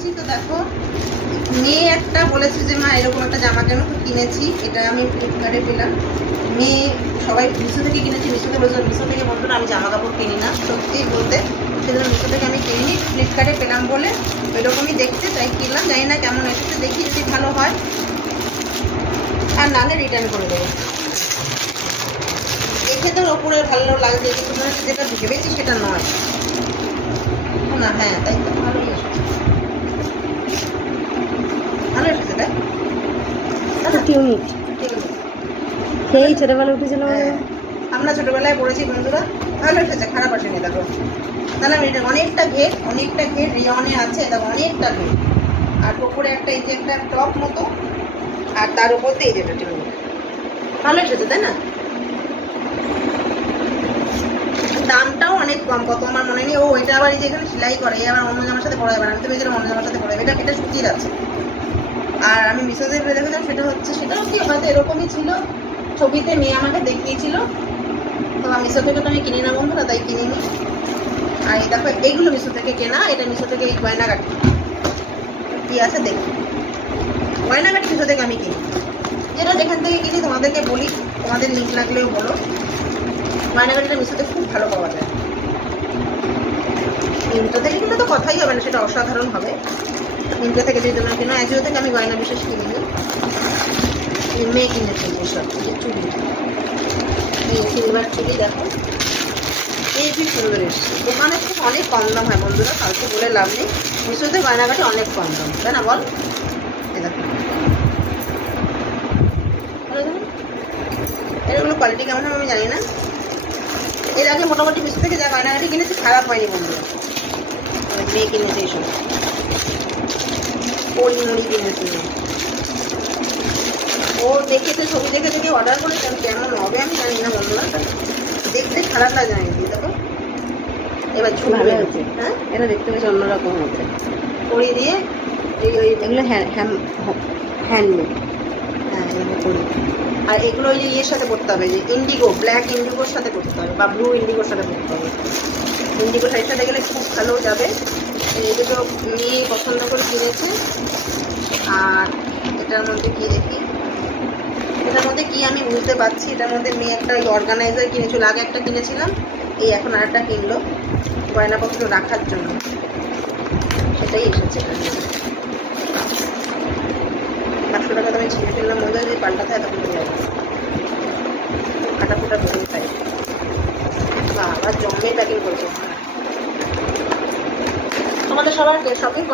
এসেছি। তো দেখো, মেয়ে একটা বলেছে যে মা এরকম একটা জামা কেন, তো কিনেছি। এটা আমি ফ্লিপকার্টে পেলাম। মেয়ে সবাই মিশো থেকে কিনেছি, মিশোতে বলছে মিশো থেকে বন্ধুরা আমি জামা কাপড় কিনি না, সত্যি বলতে। সেজন্য মিশো থেকে আমি কিনিনি, ফ্লিপকার্টে পেলাম বলে এরকমই দেখতে তাই কিনলাম। জানি না কেমন এসেছে, দেখি যদি ভালো হয় আর নাহলে রিটার্ন করে দেবো। দেখে তো ওপরে ভালো লাগছে, কিন্তু মনে হচ্ছে যেটা ভেবেছি সেটা নয় না। হ্যাঁ, তাই তো, ভালোই এসেছে, ভালো এসেছে তাই। ইউনিক সেই ছোটবেলা উঠেছিল। আমরা ছোটবেলায় পড়েছি বন্ধুরা, ভালো এসেছে, খারাপ আসেনি। দেখো তাহলে আমি অনেকটা ঘের রিয়নে আছে, দেখো অনেকটা ঘের। আর উপরে একটা এই যে একটা টপ মতো, আর তার উপর দিয়ে এই যেটা টিউন, ভালো এসেছে তাই না। দামটাও অনেক কম, কত আমার মনে নেই। ও এটা আবার এই যে এখানে সেলাই করে, আবার অন্য জামার সাথে পরা যাবে না। আমি তো ভেবেছিলাম অন্য জামার সাথে পরা যাবে, এটা সুতির আছে। আর আমি মিশোতে দেখেছিলাম সেটা হচ্ছে, সেটাও কি হয়তো এরকমই ছিল, ছবিতে মেয়ে আমাকে দেখিয়েছিল। তো আমি মিশো থেকে তো আমি কিনি না বন্ধুরা, তাই কিনিনি। আর এই দেখো এইগুলো মিশো থেকে কেনা, এটা মিশো থেকে এই গয়নাগাটি কি আছে দেখি। গয়নাগাটি মিশো থেকে আমি কিনি, যেটা যেখান থেকে কিনি তোমাদেরকে বলি, তোমাদের লিঙ্ক লাগলেও বলো। গয়নাগাটিটা মিশোতে খুব ভালো পাওয়া যায়। মিন্ত্রা থেকে কিনলে তো কথাই হবে না, সেটা অসাধারণ হবে। মিন্ত্রা থেকে যদি তোমরা কিনো, অ্যাজিও থেকে আমি গয়না বিশেষ কিনিনি। মেয়ে কিনেছি যেসব, যে চুড়ি, এই সিলভার চুড়ি দেখো, এই কি সুন্দর এসছে। দোকানে থেকে অনেক কম দাম হয় বন্ধুরা, কালকে বলে লাভ নেই। মিশোতে গয়নাগাটি অনেক কম দাম, তাই না বল। এই দেখো এগুলো কোয়ালিটি কেমন হবে আমি জানি না। এর আগে মোটামুটি মিশো থেকে যা গয়নাগাটি কিনেছি খারাপ হয়নি বন্ধুরা। মেয়ে কিনেছে এইসব, পরি মুড়ি কিনেছি। ও দেখেছে, ছবি দেখে দেখে অর্ডার করেছে, কেমন হবে আমি জানি না বন্ধুরা, দেখতে খারাপ লাগে না। দেখো এবার ভালো হয়েছে। হ্যাঁ, এটা দেখতে বেশ অন্যরকম হচ্ছে। পরি দিয়ে এগুলো হ্যান্ডমেড। হ্যাঁ এগুলো করি। আর এগুলো ওই যে ইয়ের সাথে করতে হবে, যে ইন্ডিগো, ব্ল্যাক ইন্ডিগোর সাথে করতে হবে, বা ব্লু ইন্ডিগোর সাথে করতে হবে। ইন্ডিগো শাড়ির সাথে গেলে খুব ভালো যাবে। এই দুটো মেয়ে পছন্দ করে কিনেছে। আর এটার মধ্যে কি দেখি, এটার মধ্যে কি আমি বুঝতে পারছি। এটার মধ্যে মেয়ে একটা অর্গানাইজার কিনেছিল, আগে একটা কিনেছিলাম, এই এখন আর একটা কিনলো গয়নাপত্র রাখার জন্য, সেটাই এসেছে। 500 টাকা তো আমি ছিঁড়ে ফেললাম, মনে হয় যদি পাল্টাতে হয় তখন যাবে, কাটা ফুটা বেরিয়ে খাই। আবার জমে প্যাকিং করছে। তোমাদের সবার শপিং